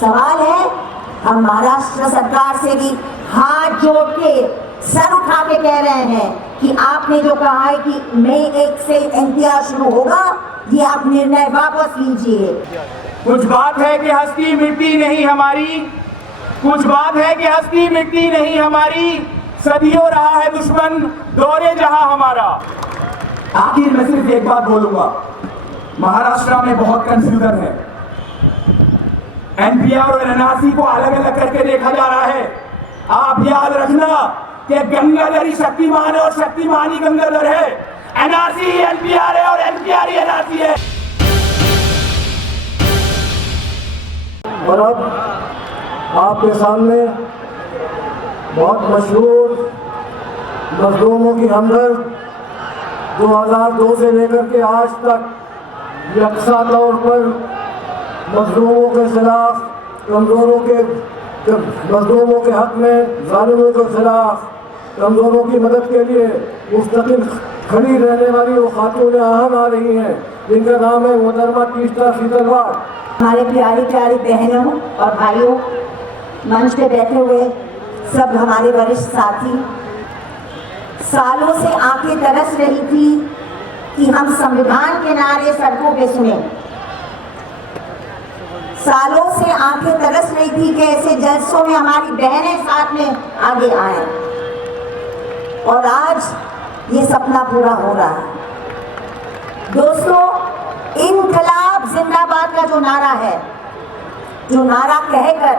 सवाल है, हम महाराष्ट्र सरकार से भी हाथ जोड़ के सर उठा के कह रहे हैं कि आपने जो कहा है कि मई 1 से एनपीआर शुरू होगा, ये आप निर्णय वापस लीजिए। कुछ बात है कि हस्ती मिटती नहीं हमारी, कुछ बात है कि हस्ती मिटती नहीं हमारी, सदियों रहा है दुश्मन दौरे जहां हमारा। आखिर मैं सिर्फ एक बात बोलूंगा, महाराष्ट्र में बहुत कंफ्यूजन है। एनपीआर और एनआरसी को अलग अलग करके देखा जा रहा है। आप याद रखना कि गंगाधर ही शक्तिमान है और शक्तिमान ही गंगाधर है। एनआरसी ही एनपीआर है और एनपीआर ही एनआरसी है। और अब आपके सामने बहुत मशहूर मजलूमों की हमदर्द 2002 से लेकर के आज तक यकसा तौर पर मजलूमों के खिलाफ, कमज़ोरों के मजलूमों के हक में, ज़ालिमों के खिलाफ, कमज़ोरों की मदद के लिए मुस्तकिल खड़ी रहने वाली वो खातून अहम आ रही हैं, जिनका नाम है मोहतरमा तीस्ता शीतलवाड़। हमारे प्यारी प्यारी बहनों और भाइयों, मंच पे बैठे हुए सब हमारे वरिष्ठ साथी, सालों से आंखें तरस रही थी कि हम संविधान के नारे सड़कों पे सुने। सालों से आंखें तरस रही थी कि ऐसे जलसों में हमारी बहनें साथ में आगे आए, और आज ये सपना पूरा हो रहा है। दोस्तों, इनकलाब जिंदाबाद का जो नारा है, जो नारा कहकर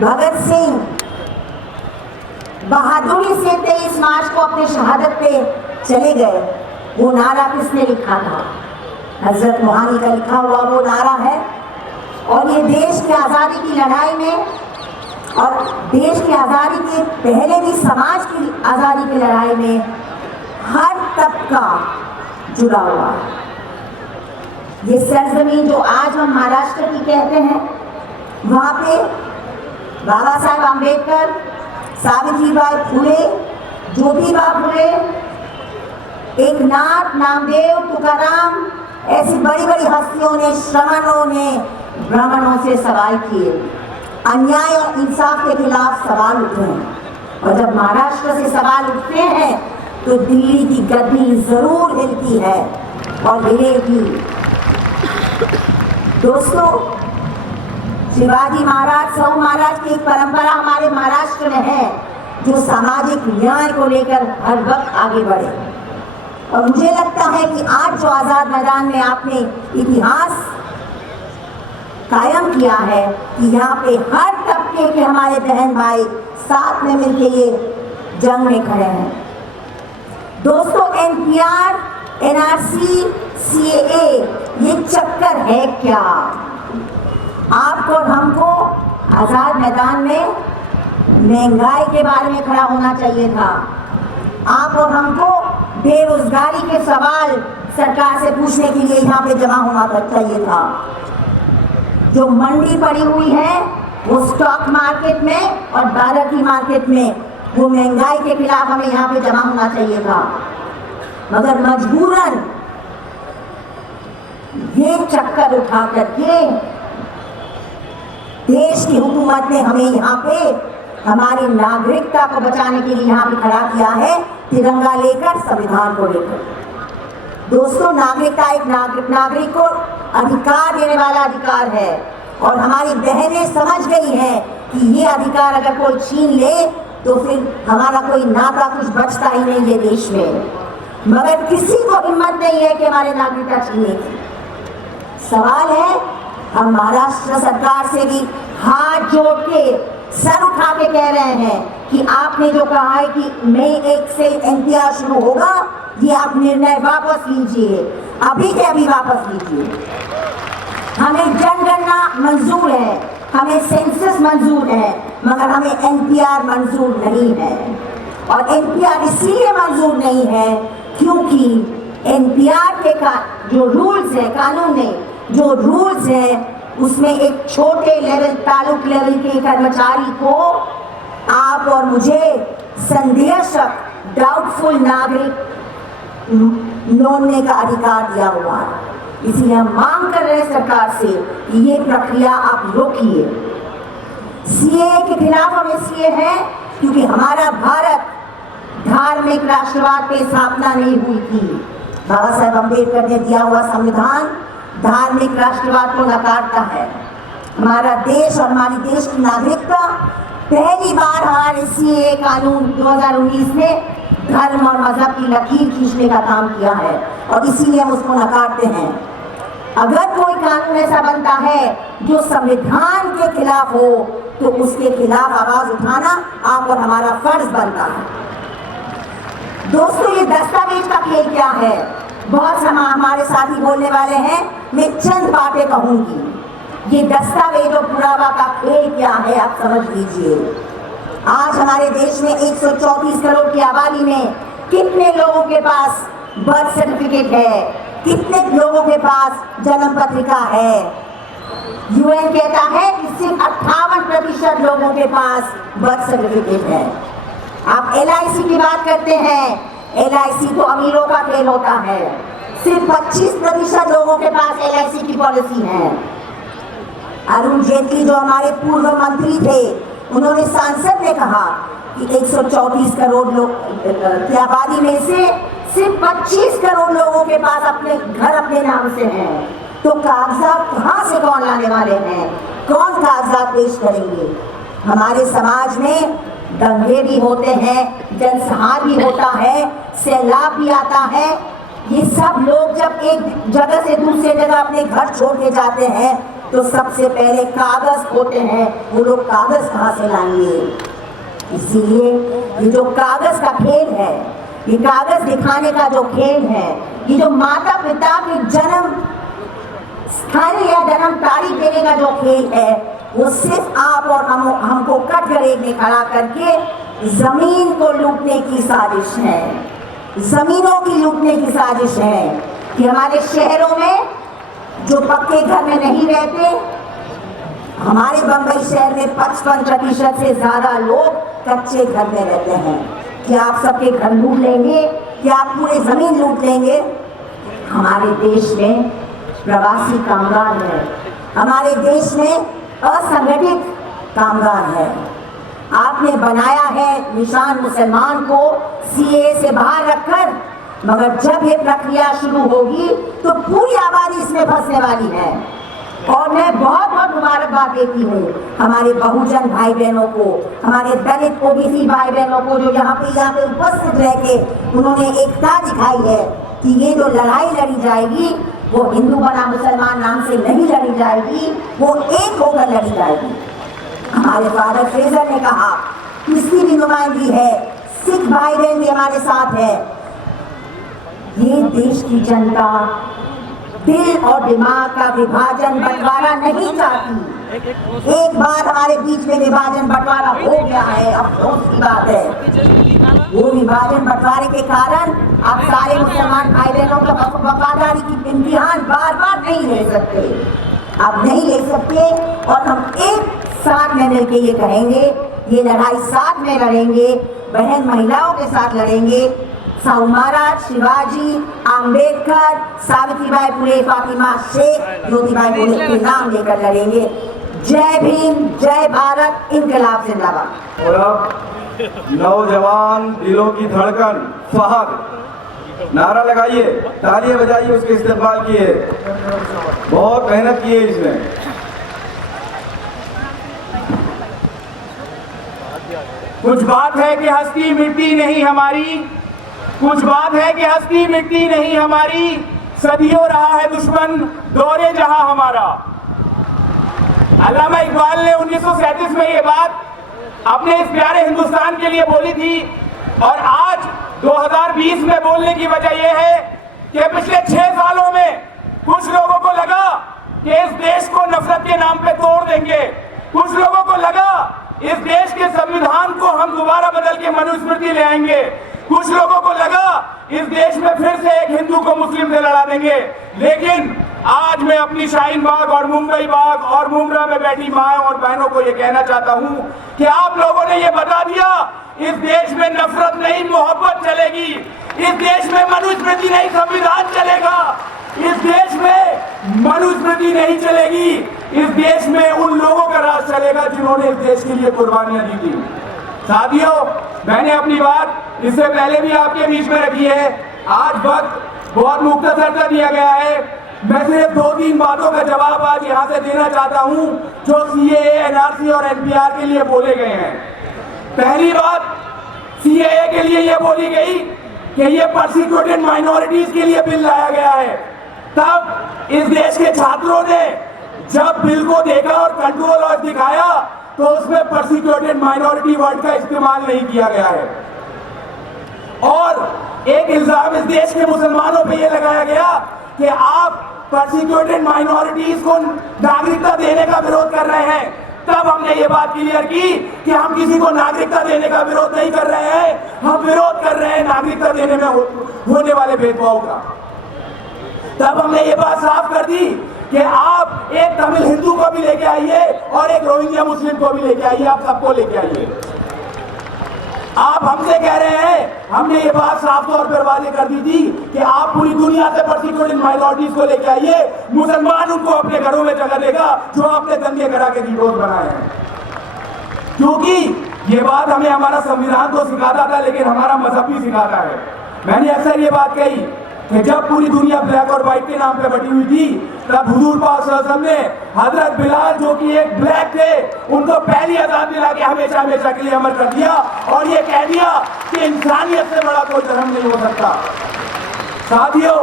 भगत सिंह बहादुरी से 23 मार्च को अपने शहादत पे चले गए, वो नारा किसने लिखा था? हजरत मोहानी का लिखा हुआ वो नारा है। और ये देश की आज़ादी की लड़ाई में और देश की आज़ादी के पहले भी समाज की आज़ादी की लड़ाई में हर तबका जुड़ा हुआ है। ये सरजमीन जो आज हम महाराष्ट्र की कहते हैं, वहाँ पे बाबा साहेब आम्बेडकर, सावित्रीबाई फुले, ज्योतिबा फुले, एकनाथ, नामदेव, तुकाराम, ऐसी बड़ी बड़ी हस्तियों ने, श्रमणों ने, ब्राह्मणों से सवाल किए, अन्याय और इंसाफ के खिलाफ सवाल उठे हैं। और जब महाराष्ट्र से सवाल उठते हैं तो दिल्ली की गद्दी जरूर हिलती है और हिलेगी। दोस्तों, शिवाजी महाराज, सौ महाराज की एक परंपरा हमारे महाराष्ट्र में है, जो सामाजिक न्याय को लेकर हर वक्त आगे बढ़े। और मुझे लगता है कि आज जो आज़ाद मैदान में आपने इतिहास कायम किया है कि यहाँ पे हर तबके के हमारे बहन भाई साथ में मिलके ये जंग में खड़े हैं। दोस्तों, एनपीआर, एनआरसी, सीएए, ये चक्कर है क्या? आपको और हमको आज़ाद मैदान में महंगाई के बारे में खड़ा होना चाहिए था। आप और हमको बेरोजगारी के सवाल सरकार से पूछने के लिए यहाँ पे जमा होना चाहिए था। जो मंडी पड़ी हुई है वो स्टॉक मार्केट में और डॉलर की मार्केट में, वो महंगाई के खिलाफ हमें यहाँ पे जमा होना चाहिए था। मगर मजबूरन ये चक्कर उठा करके देश की हुकूमत ने हमें यहाँ पे हमारी नागरिकता को बचाने के लिए यहाँ पे खड़ा किया है, तिरंगा लेकर, संविधान को लेकर। दोस्तों, नागरिकता एक नागरिक को अधिकार देने वाला अधिकार है, और हमारी बहनें समझ गई हैं कि ये अधिकार अगर कोई छीन ले तो फिर हमारा कोई नाता कुछ बचता ही नहीं है देश में। मगर किसी को हिम्मत नहीं है कि हमारे नागरिकता छीनने की। सवाल है, हम महाराष्ट्र सरकार से भी हाथ जोड़ के सर उठा के कह रहे हैं कि आपने जो कहा है कि मई 1 से एनपीआर शुरू होगा, ये आप निर्णय वापस लीजिए, अभी के अभी वापस लीजिए। हमें जनगणना मंजूर है, हमें सेंसस मंजूर है, मगर हमें एनपीआर मंजूर नहीं है। और एनपीआर इसीलिए मंजूर नहीं है क्योंकि एनपीआर के जो रूल्स है, कानून में जो रूल्स है, उसमें एक छोटे लेवल, तालुक लेवल के कर्मचारी को आप और मुझे संदेशक, डाउटफुल नागरिक नोंदने का अधिकार दिया हुआ है। इसलिए हम मांग कर रहे हैं सरकार से कि ये प्रक्रिया आप रोकिए। सीए के खिलाफ हम इसलिए हैं क्योंकि हमारा भारत धार्मिक राष्ट्रवाद पे स्थापना नहीं हुई थी। बाबा साहेब अम्बेडकर ने दिया हुआ संविधान धार्मिक राष्ट्रवाद को नकारता है। हमारा देश और हमारी देश की नागरिकता पहली बार हमारे सीए कानून 2019 में धर्म और मजहब की लकीर खींचने का काम किया है और इसीलिए हम उसको नकारते हैं। अगर कोई कानून ऐसा बनता है जो संविधान के खिलाफ हो तो उसके खिलाफ आवाज उठाना आप और हमारा फर्ज बनता है। दोस्तों, ये दस्तावेज का खेल क्या है? बहुत समय हमारे साथी बोलने वाले हैं, मैं चंद बातें कहूंगी। ये दस्तावेज और पुरावा का खेल क्या है आप समझ लीजिए। आज हमारे देश में 134 करोड़ की आबादी में कितने लोगों के पास बर्थ सर्टिफिकेट है, कितने लोगों के पास जन्म पत्रिका है? यूएन कहता है कि सिर्फ 58% लोगों के पास बर्थ सर्टिफिकेट है। आप एलआईसी की बात करते हैं, एलआईसी तो अमीरों का खेल होता है। सिर्फ 25% लोगों के पास एलआईसी की पॉलिसी है। अरुण जेटली जो हमारे पूर्व मंत्री थे, उन्होंने सांसद ने कहा कि 134 करोड़ लोग की आबादी में से सिर्फ 25 करोड़ लोगों के पास अपने घर अपने नाम से हैं। तो कागजात कहाँ से कौन लाने वाले हैं? कौन कागजात पेश करेंगे? हमारे समाज में दंगे भी होते हैं, जनसंहार भी होता है, सैलाब भी आता है। ये सब लोग जब एक जगह से दूसरे जगह अपने घर छोड़ के जाते हैं तो सबसे पहले कागज होते हैं। वो लोग कागज कहाँ से लाएंगे? इसीलिए ये जो कागज का खेल है, ये कागज दिखाने का जो खेल है, ये जो माता पिता के जन्म स्थान या जन्म तारीख देने का जो खेल है, वो सिर्फ आप और हमको कटघरे में खड़ा करके जमीन को लूटने की साजिश है। जमीनों की लूटने की साजिश है कि हमारे शहरों में जो पक्के घर में नहीं रहते, हमारे बंबई शहर में 55% से ज्यादा लोग कच्चे घर में रहते हैं। क्या आप सबके घर लूट लेंगे? क्या आप पूरे जमीन लूट लेंगे? हमारे देश में प्रवासी कामगार है, हमारे देश में असंगठित कामगार है। आपने बनाया है निशान मुसलमान को सीए से बाहर रखकर, मगर जब ये प्रक्रिया शुरू होगी तो पूरी आबादी इसमें फंसने वाली है। और मैं बहुत बहुत मुबारकबाद देती हूँ हमारे बहुजन भाई बहनों को, हमारे दलित ओबीसी भाई बहनों को जो यहाँ पे उपस्थित रह के उन्होंने एकता दिखाई है कि ये जो लड़ाई लड़ी जाएगी वो हिंदू बना मुसलमान नाम से नहीं लड़ी जाएगी, वो एक होकर लड़ी जाएगी। हमारे फादर फ्रेजर ने कहा किसी भी नुमाइंदगी है, सिख भाई बहन भी हमारे साथ है। ये देश की जनता दिल और दिमाग का विभाजन बंटवारा नहीं चाहती। एक बार हमारे बीच में विभाजन बंटवारा हो गया है, अफसोस की बात है। वो विभाजन बंटवारे के कारण आप सारे मुसलमान भाई बहनों का वफादारी की इम्तिहान बार बार नहीं ले सकते, आप नहीं ले सकते। और हम एक साथ में मिलकर ये कहेंगे, ये लड़ाई साथ में लड़ेंगे, बहन महिलाओं के साथ लड़ेंगे। साहू महाराज, शिवाजी, आम्बेडकर, सावित्रीबाई फुले, फातिमा शेख, ज्योतिबाई फुले के नाम लेकर लड़ेंगे। जय भीम, जय भारत, इनकलाब जिंदाबाद। और अब नौजवान दिलों की धड़कन फहद नारा लगाइए, तालियां बजाइए, उसके इस्तेमाल किए। बहुत मेहनत की है इसने। कुछ बात है कि हस्ती मिटती नहीं हमारी, कुछ बात है कि हस्ती मिटती नहीं हमारी, सदियों रहा है दुश्मन दौरे जहां हमारा। अल्लामा इकबाल ने 1937 में ये बात अपने इस प्यारे हिंदुस्तान के लिए बोली थी। और आज 2020 में बोलने की वजह यह है कि पिछले 6 सालों में कुछ लोगों को लगा कि इस देश को नफरत के नाम पे तोड़ देंगे, कुछ लोगों को लगा इस देश के संविधान को हम दोबारा बदल के मनुस्मृति ले आएंगे, कुछ लोगों को लगा इस देश में फिर से एक हिंदू को मुस्लिम से लड़ा देंगे। लेकिन आज मैं अपनी शाहीन बाग और मुंबई बाग और मुंब्रा में बैठी माँ और बहनों को यह कहना चाहता हूं कि आप लोगों ने यह बता दिया, इस देश में नफरत नहीं मोहब्बत चलेगी, इस देश में मनुस्मृति नहीं संविधान चलेगा, इस देश में मनुस्मृति नहीं चलेगी, इस देश में उन लोगों का राज चलेगा जिन्होंने जिन्होंने इस देश के लिए कुर्बानियां दी थी। साथियों, मैंने अपनी बात इससे पहले भी आपके बीच में रखी है। आज वक्त बहुत मुख्तसर कर दिया गया है। मैं सिर्फ 2-3 बातों का जवाब आज यहाँ से देना चाहता हूँ जो CAA, NRC और NPR के लिए बोले गए हैं। पहली बात, CAA के लिए ये बोली गई कि ये परसिक्यूटेड माइनॉरिटीज के लिए बिल लाया गया है। तब इस देश के छात्रों ने जब बिल को देखा और कंट्रोल और दिखाया तो उसमें परसिक्यूटेड माइनॉरिटी वर्ड का इस्तेमाल नहीं किया गया है। और एक इल्जाम इस देश के मुसलमानों पे ये लगाया गया कि आप परसिक्यूटेड माइनॉरिटीज को नागरिकता देने का विरोध कर रहे हैं। तब हमने ये बात क्लियर की कि हम किसी को नागरिकता देने का विरोध नहीं कर रहे हैं, हम विरोध कर रहे हैं नागरिकता देने में होने वाले भेदभाव का। तब हमने ये बात साफ कर दी कि आप एक तमिल हिंदू को भी लेके आइए और एक रोहिंग्या मुस्लिम को भी लेके आइए, आप सबको लेके आइए। आप हमसे कह रहे हैं, हमने ये बात साफ तौर पर वादे कर दी थी कि आप पूरी दुनिया से परसिक्यूटेड माइनॉरिटीज को लेके आइए, मुसलमान उनको अपने घरों में जगह देगा जो आपने दंगे करा के गिरोध बनाए हैं। क्योंकि ये बात हमें हमारा संविधान तो सिखाता था, लेकिन हमारा मजहब भी सिखाता है। मैंने अक्सर ये बात कही कि जब पूरी दुनिया ब्लैक और व्हाइट के नाम पे बटी हुई थी, तब हुजूर पाक सल्लल्लाहु अलैहि वसल्लम ने हजरत बिलाल जो कि एक ब्लैक थे, उनको पहली अजान दिला के हमेशा हमेशा के लिए अमर कर दिया और ये कह दिया कि इंसानियत से बड़ा कोई धर्म नहीं हो सकता। साथियों,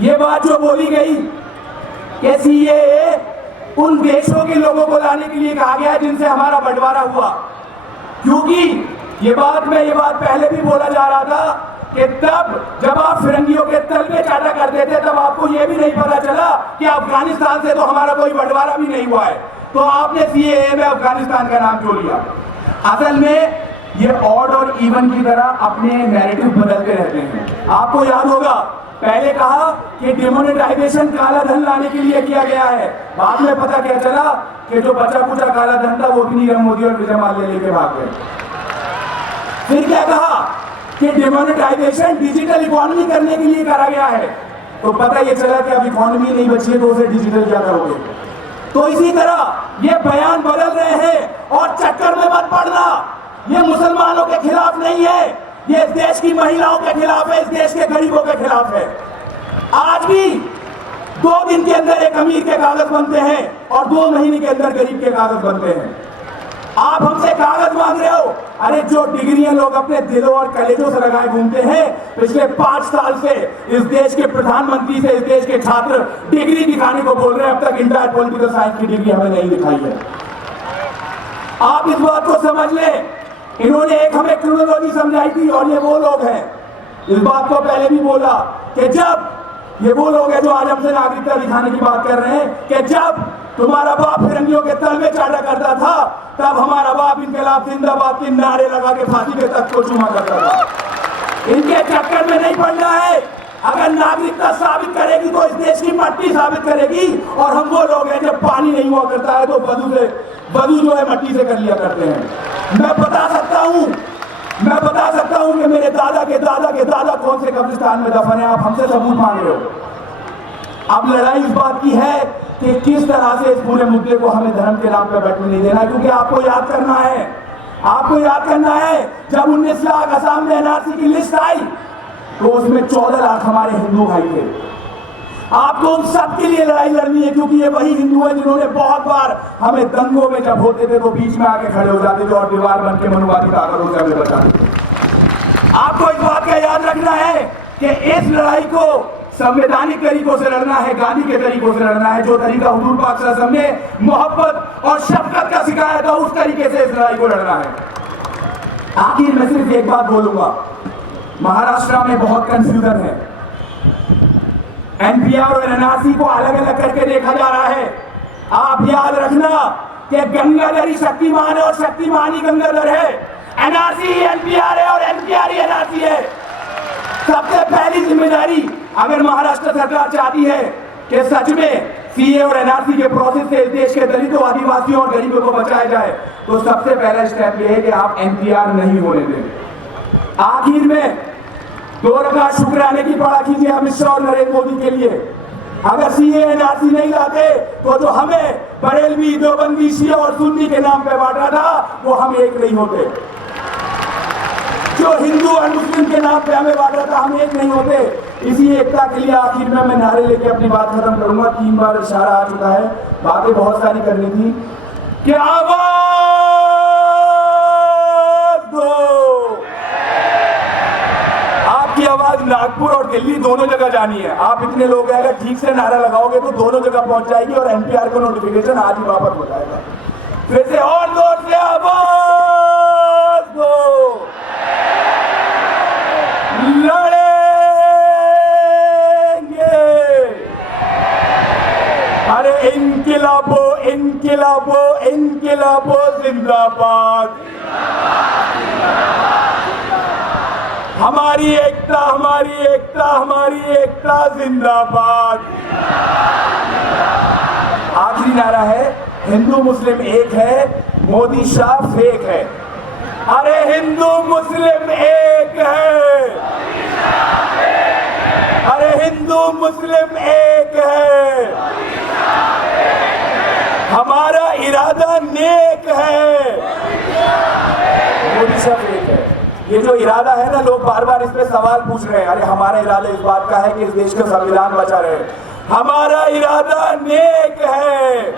ये बात जो बोली गई कि CAA उन देशों के लोगों को लाने के लिए कहा गया जिनसे हमारा बंटवारा हुआ, क्योंकि ये बात पहले भी बोला जा रहा था कि तब जब आप फिरंगियों के तल में चाटा करते थे तब आपको ये भी नहीं पता चला कि अफगानिस्तान से तो हमारा कोई बंटवारा भी नहीं हुआ है, तो आपने CAA में अफगानिस्तान का नाम क्यों लिया? असल में ये ऑड और इवन की तरह अपने नैरेटिव बदलते रहते हैं। आपको याद होगा, पहले कहा कि डिमोनेटाइजेशन काला धन लाने के लिए किया गया है, बाद में पता क्या चला कि जो बचा कुचा काला धन था वो भी नीरव मोदी और विजय माल्या लेके भाग गए। फिर क्या कहा कि डिमोनेटाइजेशन डिजिटल इकोनॉमी करने के लिए करा गया है, तो पता ये चला कि अब इकोनॉमी नहीं बची है तो उसे डिजिटल क्या करोगे। तो इसी तरह ये बयान बदल रहे हैं और चक्कर में मत पड़ना। ये मुसलमानों के खिलाफ नहीं है, ये इस देश की महिलाओं के खिलाफ है, इस देश के गरीबों के खिलाफ है। आज भी 2 दिन के अंदर एक अमीर के कागज बनते हैं और 2 महीने के अंदर गरीब के कागज बनते हैं। आप हमसे कागज मांग रहे हो, अरे जो डिग्रियां लोग अपने दिलों और कलेजों से लगाए घूमते हैं, पिछले 5 साल से इस देश के प्रधानमंत्री से इस देश के छात्र डिग्री दिखाने को बोल रहे हैं, अब तक इंटर पॉलिटिकल साइंस की डिग्री हमें नहीं दिखाई है। आप इस बात को समझ लें, इन्होंने एक हमें क्रोनोलॉजी समझाई थी और ये वो लोग हैं, इस बात को पहले भी बोला कि जब ये वो लोग हैं जो आज हमसे नागरिकता दिखाने की बात कर रहे हैं कि जब तुम्हारा बाप फिरंगियों के तल में चाटा करता था तब हमारा बाप इनकलाब जिंदाबाद के नारे लगा के फांसी के तख्त को चूमा करता था। इनके चक्कर में नहीं पड़ना है। अगर नागरिकता साबित करेगी तो इस देश की मट्टी साबित करेगी, और हम वो लोग हैं जब पानी नहीं हुआ करता है तो बदू जो है मट्टी से कर लिया करते हैं। मैं बता सकता हूं कि मेरे दादा के दादा कौन से कब्रिस्तान में दफन है। आप हमसे सबूत मांग रहे हो। अब लड़ाई इस बात की है कि किस तरह से इस पूरे मुद्दे को हमें धर्म के नाम पर बैठने नहीं देना, क्योंकि आपको याद करना है जब 19 लाख असम में NRC की लिस्ट आई तो उसमें 14 लाख हमारे हिंदू भाई थे। आपको उन सब के लिए लड़ाई लड़नी है, क्योंकि ये वही हिंदू है जिन्होंने बहुत बार हमें दंगों में जब होते थे तो बीच में आके खड़े हो जाते थे और दीवार बन के मनुवादी ताकतों से हमें बचाते थे। आपको इस बात का याद रखना है कि इस लड़ाई को संवैधानिक तरीकों से लड़ना है, गांधी के तरीकों से लड़ना है। जो तरीका हुजूर पाक सल्लल्लाहु अलैहि वसल्लम ने मोहब्बत और शफकत का सिखाया था, उस तरीके से इस लड़ाई को लड़ना है। आखिर में सिर्फ एक बात बोलूंगा, महाराष्ट्र में बहुत कंफ्यूजन है। NPR और NRC को अलग अलग करके देखा जा रहा है। आप याद रखना कि गंगाधर ही शक्तिमान है और शक्तिमान ही गंगाधर है। NRC ही NPR है और NPR ही NRC है। सबसे पहली जिम्मेदारी, अगर महाराष्ट्र सरकार चाहती है कि सच में CAA और NRC के प्रोसेस से इस देश के दलितों, आदिवासियों और गरीबों को बचाया जाए, तो सबसे पहला स्टेप यह है कि आप NPR नहीं होने दें। आखिर में 2 रकात शुक्राने की पढ़ा कीजिए अमित शाह और नरेंद्र मोदी के लिए अगर सीए एनआरसी नहीं लाते तो जो हमें बरेलवी, देवबंदी, शिया और सुन्नी के नाम पे बांटा था वो हम एक नहीं होते। जो हिंदू और मुस्लिम के नाम पे हमें बांटा था हम एक नहीं होते। इसी एकता के लिए आखिर में मैं नारे लेके अपनी बात खत्म करूंगा। 3 बार इशारा आ चुका है, बातें बहुत सारी करनी थी कि आवाज दो। आपकी आवाज नागपुर और दिल्ली दोनों जगह जानी है। आप इतने लोग हैं, अगर ठीक से नारा लगाओगे तो दोनों जगह पहुंच जाएगी और एनपीआर को नोटिफिकेशन आज ही वापस हो जाएगा। फिर से और जोर से आवाज दो। लड़ेंगे। अरे इनकिलाबो इनकिलाबो इनकिलाबो जिंदाबाद। हमारी एकता हमारी एकता हमारी एकता जिंदाबाद। आखिरी नारा है, हिंदू मुस्लिम एक है, मोदी शाह फेक है। अरे हिंदू मुस्लिम एक है, अरे हिंदू मुस्लिम एक है, हमारा इरादा नेक है, मोदी शाह फेक है। ये जो इरादा है ना, लोग बार बार इस पे सवाल पूछ रहे हैं। अरे हमारा इरादा इस बात का है कि इस देश का संविधान बचा रहे। हमारा इरादा नेक है।